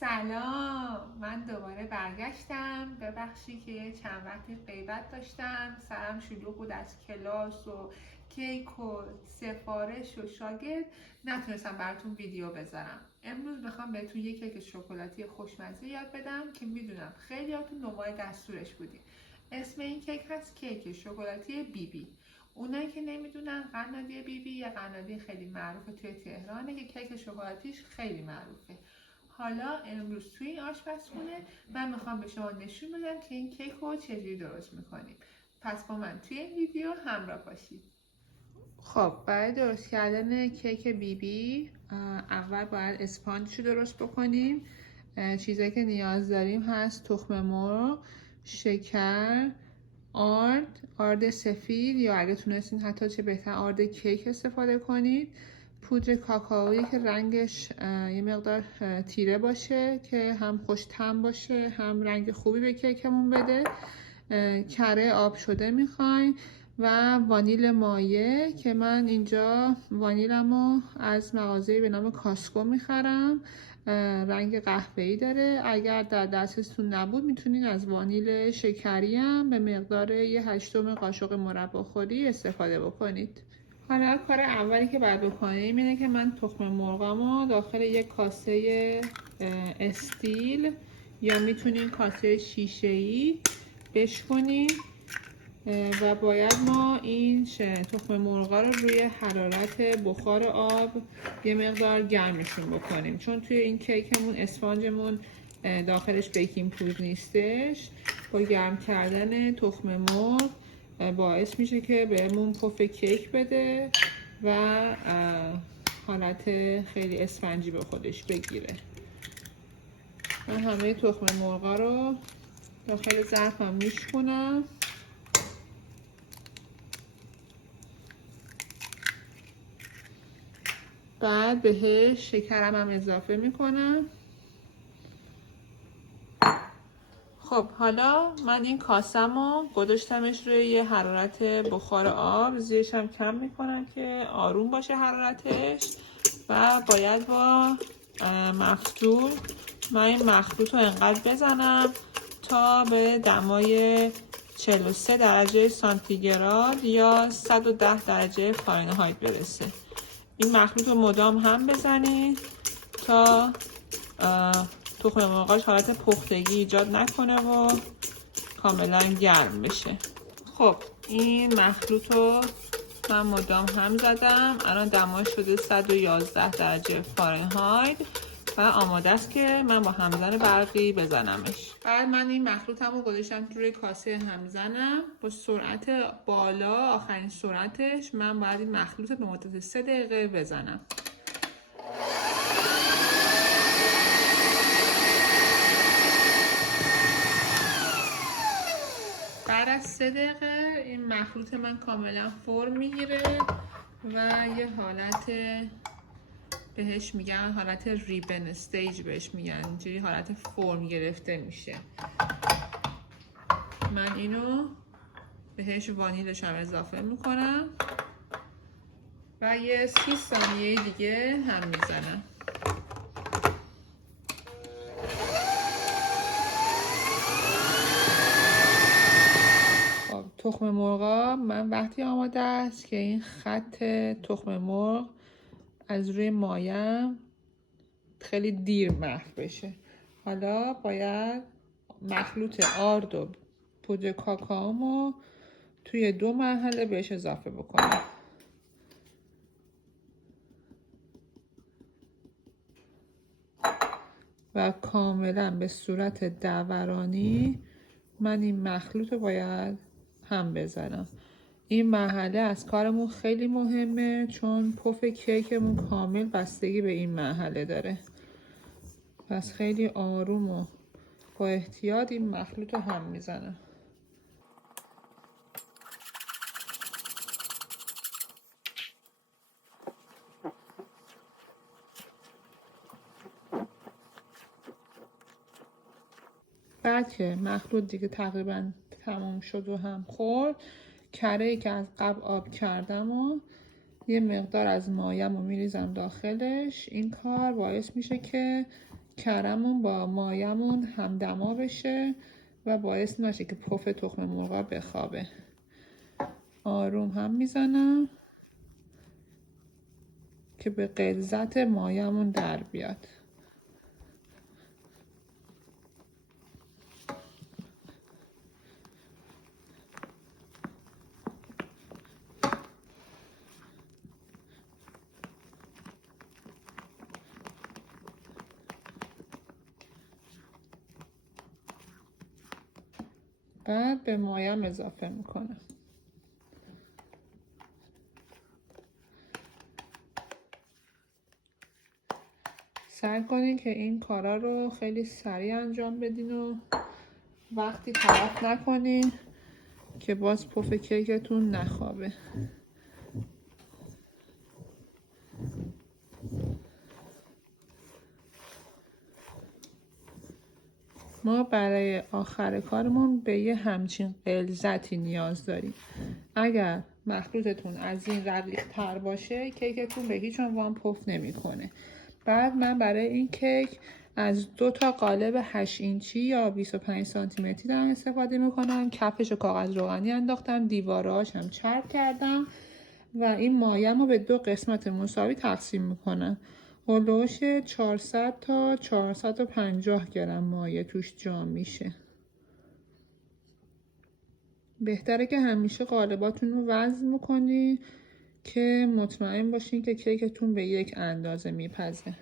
سلام، من دوباره برگشتم. ببخشید که چند وقتی غیبت داشتم، سرم شلوغ بود از کلاس و کیک و سفارش و شاگرد، نتونستم براتون ویدیو بذارم. امروز میخوام بهتون یک کیک شکلاتی خوشمزه یاد بدم که میدونم خیلیاتون دنبال دستورش بودین. اسم این کیک هست کیک شکلاتی بیبی. اونایی که نمیدونن، قنادی بیبی یه قنادی خیلی معروفه توی تهرانه که کیک شکلاتیش خیلی معروفه. حالا امروز توی این آشپزخونه من میخوام به شما نشون بدم که این کیک رو چجوری درست میکنیم. پس با من توی این ویدیو همراه باشید. خب برای درست کردن کیک بیبی اول باید اسپانجش رو درست بکنیم. چیزایی که نیاز داریم هست تخم مرغ، شکر، آرد سفید یا اگه تونستین حتی چه بهتر آرد کیک استفاده کنید، پودر کاکائویی که رنگش یه مقدار تیره باشه که هم خوش طعم باشه هم رنگ خوبی به کیکمون بده، کره آب شده میخوایم و وانیل مایع که من اینجا وانیلمو از مغازه به نام کاسکو میخرم، رنگ قهوه‌ای داره. اگر در دستتون نبود میتونین از وانیل شکری هم به مقدار 1/8 قاشق مربا خوری استفاده بکنید. حالا کار اولی که باید بکنیم اینه که من تخم مرغامو داخل یک کاسه استیل یا میتونین کاسه شیشه‌ای بشکنیم و باید ما این تخم مرغا رو روی حرارت بخار آب یه مقدار گرمشون بکنیم، چون توی این کیکمون اسفانجمون داخلش بیکینگ پودر نیستش. با گرم کردن تخم مرغ باعث میشه که بهمون پف کیک بده و حالت خیلی اسفنجی به خودش بگیره. من همه تخم مرغا رو داخل ظرفم میشکنم. بعد بهش شکرم هم اضافه میکنم. خب حالا من این کاسمو گذاشتمش روی یه حرارت بخار آب، زیرش هم کم میکنم که آروم باشه حرارتش و باید با مفتول من این مخلوط رو انقدر بزنم تا به دمای 43 درجه سانتیگراد یا 110 درجه فارنهایت برسه. این مخلوط رو مدام هم بزنید تا تخم مرغاش حالت پختگی ایجاد نکنه و کاملا گرم بشه. خب این مخلوط رو من مدام هم زدم، الان دماش شده 111 درجه فارنهایت و آماده است که من با همزن برقی بزنمش. بعد من این مخلوطم رو گذاشتم روی کاسه همزنم با سرعت بالا، آخرین سرعتش. من باید این مخلوط به مدت 3 دقیقه بزنم. بعد از 3 دقیقه این مخلوط من کاملا فرم میگیره و یه حالت بهش میگن حالت ریبن استیج بهش میگن، اینجوری حالت فرم گرفته میشه. من اینو بهش وانیلش هم اضافه میکنم و یه 30 ثانیه دیگه هم میزنم. تخم مرغا من وقتی آماده است که این خط تخم مرغ از روی مایم خیلی دیر محو بشه. حالا باید مخلوط آرد و پودر کاکائومو توی 2 مرحله بهش اضافه بکنم و کاملا به صورت دورانی من این مخلوط رو باید هم بزنم. این مرحله از کارمون خیلی مهمه چون پف کیکمون کامل بستگی به این مرحله داره. پس خیلی آروم و با احتیاط این مخلوط رو هم میزنم. بعد که مخلوط دیگه تقریبا تمام شد و هم خورد، کره‌ای که از قبل آب کردم و یه مقدار از مایم رو میریزم داخلش. این کار باعث میشه که کرمون با مایمون همدما بشه و باعث نشه که پف تخم مرغا بخوابه. آروم هم میزنم که به غلظت مایمون در بیاد. بعد به مایم اضافه میکنم. سعی کنین که این کارا رو خیلی سریع انجام بدین و وقتی تلف نکنین که باز پف کیکتون نخوابه. ما برای آخر کارمون به یه همچین غلظتی نیاز داریم. اگر مخلوطتون از این رقیق تر باشه کیکتون به هیچ عنوان پف نمیکنه. بعد من برای این کیک از 2 تا قالب 8 اینچی یا 25 سانتی متری دارم استفاده میکنم. کفش کاغذ روغنی انداختم، دیواراش هم چرب کردم و این مایم رو به 2 قسمت مساوی تقسیم میکنم. هلوش 400 تا 450 گرم مایه توش جا میشه. بهتره که همیشه قالباتون رو وزن میکنین که مطمئن باشین که کیکتون به یک اندازه میپزه.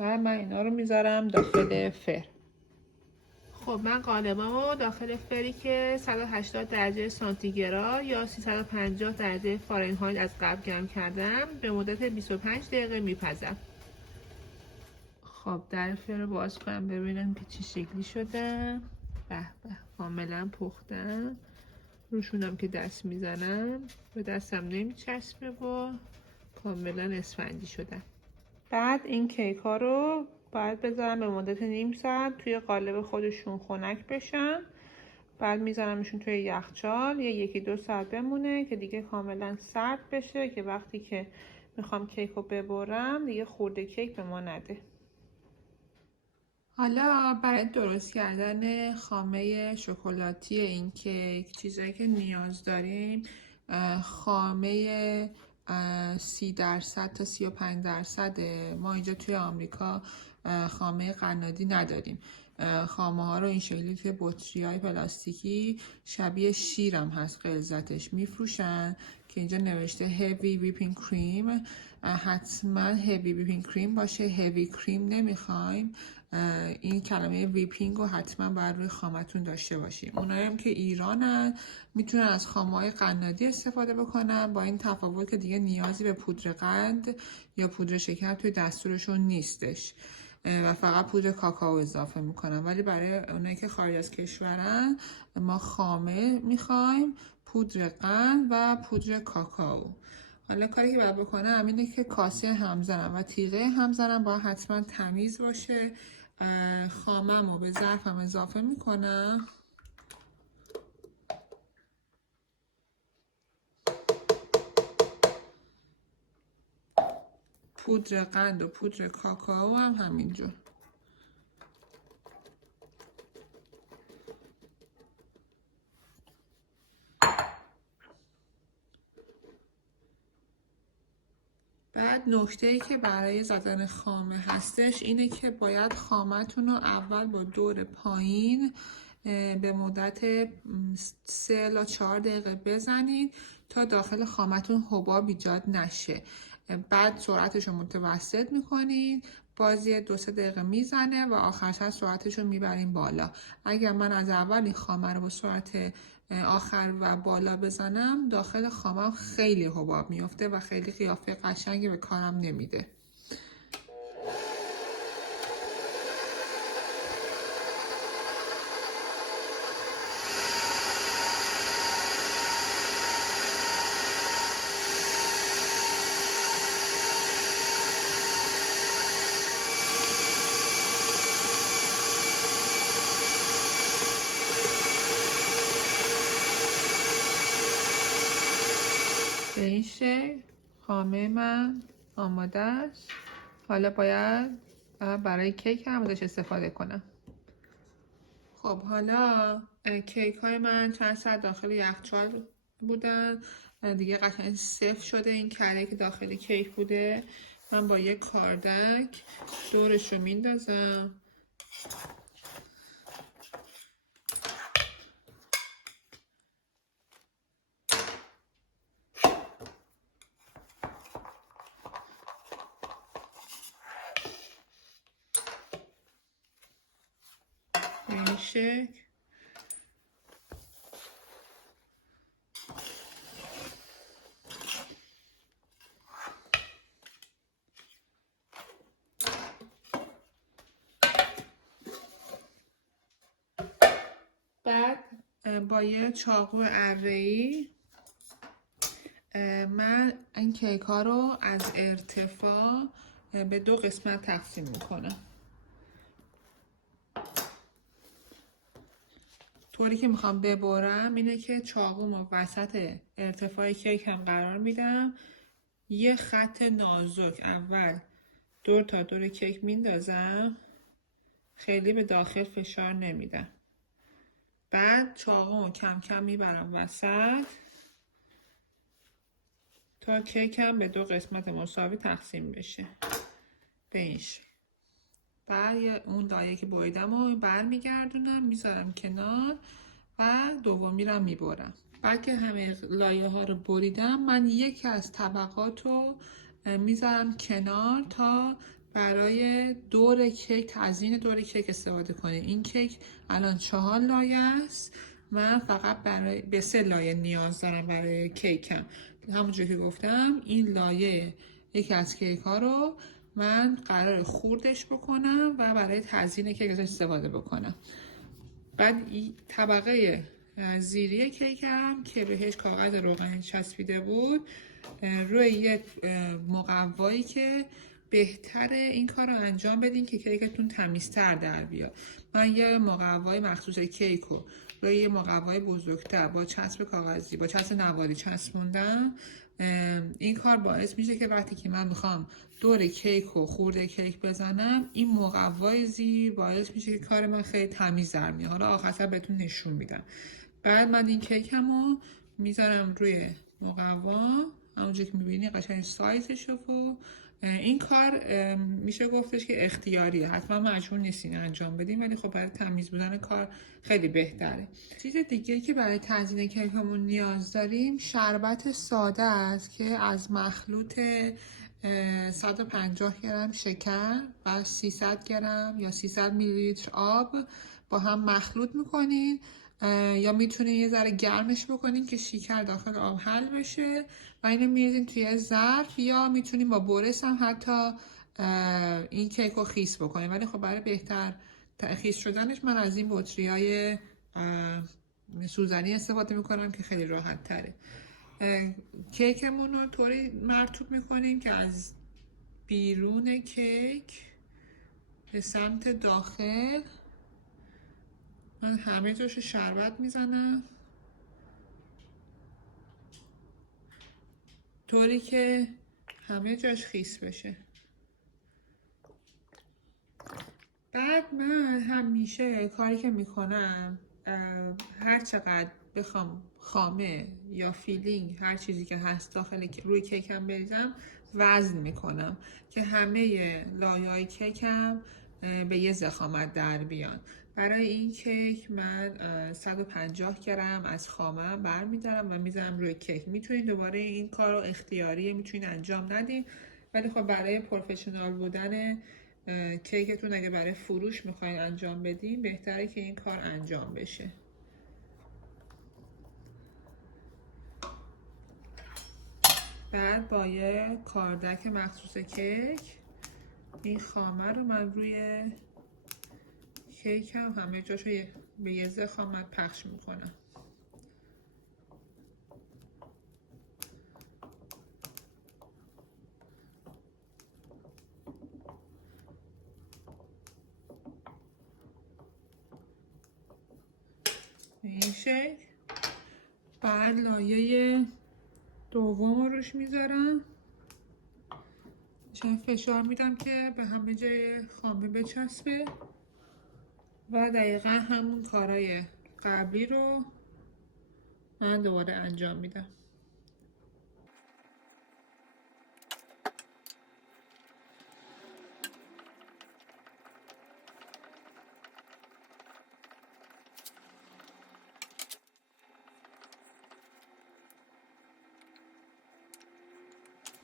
و من اینا رو میذارم داخل فر. خب من قالبامو داخل فری که 180 درجه سانتیگراد یا 350 درجه فارنهایت از قبل گرم کردم به مدت 25 دقیقه میپزم. خب در فر رو باز کنم ببینم که چی شکلی شده. به به کاملا پختم. روشونم که دست میزنم به دستم نمیچسبه و کاملا اسفنجی شدن. بعد این کیک ها رو باید بذارم به مدت نیم ساعت توی قالب خودشون خنک بشن. بعد میذارمشون توی یخچال یکی 2 ساعت بمونه که دیگه کاملا سرد بشه که وقتی که میخوام کیک رو ببرم دیگه خورده کیک به ما نده. حالا برای درست کردن خامه شکلاتی این کیک چیزایی که نیاز داریم خامه 30% تا 35%. ما اینجا توی آمریکا خامه قنادی نداریم. خامه ها رو این شکلی توی بطری های پلاستیکی شبیه شیرم هست غلظتش میفروشن که اینجا نوشته هیوی ویپینگ کریم. حتما هیوی ویپینگ کریم باشه، هیوی کریم نمیخوایم. این کلمه ویپینگ رو حتما باید روی خامتون داشته باشیم. اونایی هم که ایرانن میتونن از خامه‌های قنادی استفاده بکنن با این تفاوت که دیگه نیازی به پودر قند یا پودر شکر توی دستورشون نیستش و فقط پودر کاکائو اضافه میکنن. ولی برای اونایی که خارج از کشورن ما خامه میخوایم، پودر قند و پودر کاکائو. حالا کاری که باید بکنم اینه که کاسه همزنم و تیغه همزنم باید حتما تمیز باشه. خامم رو به ظرفم اضافه میکنم. پودر قند و پودر کاکائو هم همینجور. بعد نکته‌ای که برای زدن خامه هستش اینه که باید خامتون رو اول با دور پایین به مدت 3 تا 4 دقیقه بزنید تا داخل خامتون حباب ایجاد نشه. بعد سرعتش رو متوسط میکنید، بازی 2-3 دقیقه میزنه و آخر سر سرعتش رو میبریم بالا. اگر من از اول این خامه رو با سرعت آخر و بالا بزنم داخل خامم خیلی حباب میفته و خیلی قیافه قشنگی به کارم نمیده. به این شکل خامه من آماده است. حالا باید برای کیک هم ازش استفاده کنم. خب حالا کیک های من چند ساعت داخل یخچال بودن دیگه، قشنگ سفت شده این کره که داخل کیک بوده. من با یک کاردک دورش رو میندازم. به این شکل بعد با یه چاقو اره‌ای من این کیک ها رو از ارتفاع به 2 قسمت تقسیم میکنم. طوری که میخوام ببرم اینه که چاقومو وسط ارتفاع کیک هم قرار میدم. یه خط نازک اول دور تا دور کیک میندازم، خیلی به داخل فشار نمیدم. بعد چاقومو کم کم میبرم وسط تا کیکم به 2 قسمت مساوی تقسیم بشه به این شکل. بعد اون لایه که بریدم رو برمیگردونم میذارم کنار و دومی رو میبرم. بعد که همه لایه ها رو بریدم من یکی از طبقات رو میذارم کنار تا برای دور کیک، تزیین دور کیک استفاده کنیم. این کیک الان 4 لایه است. من فقط به 3 لایه نیاز دارم برای کیکم. همونجوری که گفتم این لایه یکی از کیک ها رو من قرار خوردش بکنم و برای تزیین کیک ازش استفاده بکنم. بعد طبقه زیری کیکم که بهش کاغذ روغنی چسبیده بود روی یک مقوایی که بهتره این کار رو انجام بدین که کیکتون تمیزتر در بیاد. من یه مقوای مخصوص کیک رو روی یه مقوای بزرگتر با چسب کاغذی با چسب نواری چسبوندم. این کار باعث میشه که وقتی که من میخوام دور کیک و خورده کیک بزنم این مقوای زیر باعث میشه که کار من خیلی تمیز در میاد. حالا آخرش بهتون نشون میدم. بعد من این کیکمو میذارم روی مقوا همونجوری که میبینی قشنگ سایزش رو. این کار میشه گفتش که اختیاریه، حتما مجبور نیستین انجام بدین، ولی خب برای تمیز بودن کار خیلی بهتره. چیز دیگه که برای تزیین کیکمون نیاز داریم شربت ساده است که از مخلوط 150 گرم شکر و 300 گرم یا 300 میلی لیتر آب با هم مخلوط میکنین، یا میتونین یه ذره گرمش بکنین که شکر داخل آب حل بشه و اینو میریزین توی ظرف، یا میتونین با برس هم حتی این کیک رو خیس بکنین. ولی خب برای بهتر خیس شدنش من از این بطریای سوزنی استفاده میکنم که خیلی راحت تره. کیکمون رو طوری مرطوب میکنیم که از بیرون کیک به سمت داخل من همه جاشو شربت میزنم طوری که همه جاش خیس بشه. بعد من همیشه کاری که میکنم هر چقدر بخوام خامه یا فیلینگ هر چیزی که هست داخل روی کیکم بریزم وزن میکنم که همه لایه‌های کیکم به یه ضخامت در بیان. برای این کیک من 150 گرم از خامه برمیدارم و میذارم روی کیک. میتونید دوباره این کار رو اختیاریه، میتونید انجام ندین، ولی خب برای پروفشنال بودن کیکتون اگه برای فروش میخواین انجام بدین بهتره که این کار انجام بشه. بعد با یه کاردک مخصوص کیک این خامه رو من روی کیکم همه جاشو به یه ضخامت پخش میکنم. به این شکل. بعد لایه دوم رو روش میذارم، فشار میدم که به همه جای خامه بچسبه و دقیقا همون کارای قبلی رو من دوباره انجام میدم.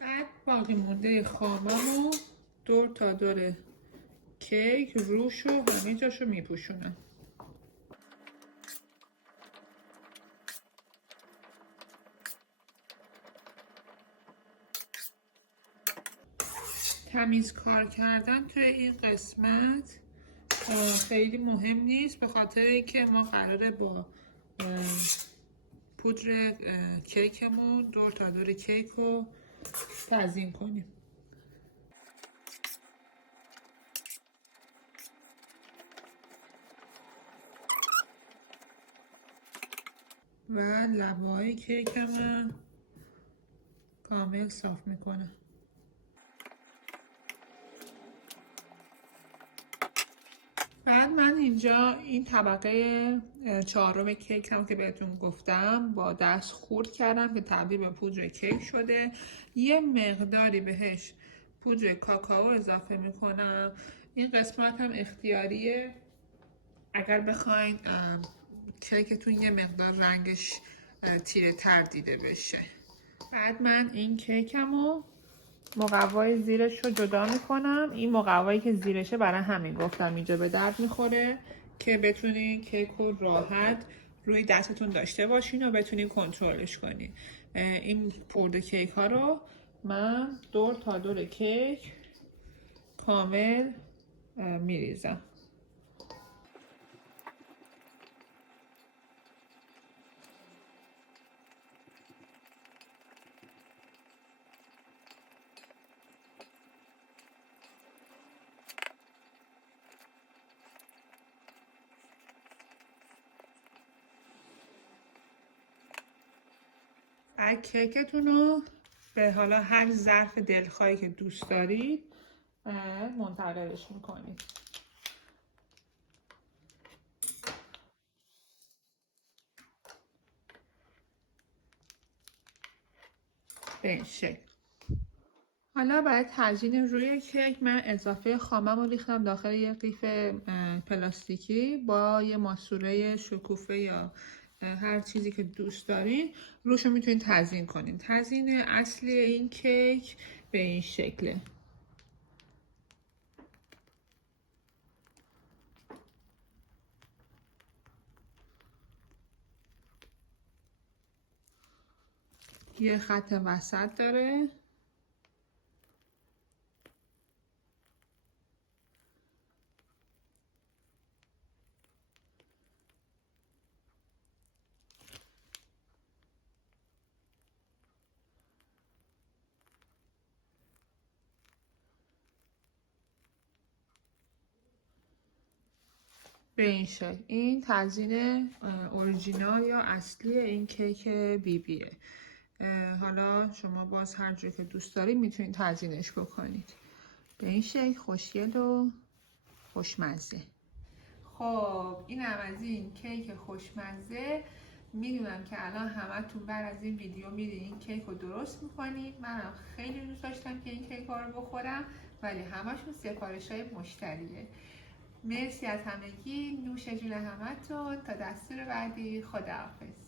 بعد باقی مونده خاممو دور تا دور کیک روش و همه جاشو میپوشونم. تمیز کار کردن توی این قسمت خیلی مهم نیست، به خاطر اینکه ما قراره با پودر کیکمون دور تا دور کیک رو تزیین کنیم. و لبهای کیکم کامل صاف میکنم. بعد من اینجا این طبقه چهارم کیک هم که بهتون گفتم با دست خورد کردم که تبدیل به پودر کیک شده. یه مقداری بهش پودر کاکائو اضافه میکنم. این قسمت هم اختیاریه، اگر بخواین کیکتون یه مقدار رنگش تیره تر دیده بشه. بعد من این کیکمو مقوای زیرش رو جدا میکنم. این مقوایی که زیرشه برای همین گفتم اینجا به درد میخوره که بتونین کیک رو راحت روی دستتون داشته باشین و بتونین کنترلش کنین. این پودر کیک ها رو من دور تا دور کیک کامل میریزم. کیکتون رو به حالا هر ظرف دلخواهی که دوست دارید منتقلش میکنید. به این شکل. حالا برای تزیین روی کیک من اضافه خامم رو ریختم داخل یه قیف پلاستیکی با یه ماسوره شکوفه یا هر چیزی که دوست دارین روش رو میتونین تزیین کنین. تزیین اصلی این کیک به این شکله. یه خط وسط داره. به این شکل. این تزیین اوریجینال یا اصلی این کیک بیبیه. حالا شما باز هر جور که دوست دارید میتونید تزیینش بکنید. به این شکل خوشگل و خوشمزه. خب این هم از این کیک خوشمزه. میدونم که الان همتون بعد از این ویدیو میرین این کیک رو درست میکنید. منم خیلی دوست داشتم که این کیک رو بخورم، ولی همشون سفارش های مشتریه. مرسی از همگی، نوش جون همتون. تا دستور بعدی، خداحافظ.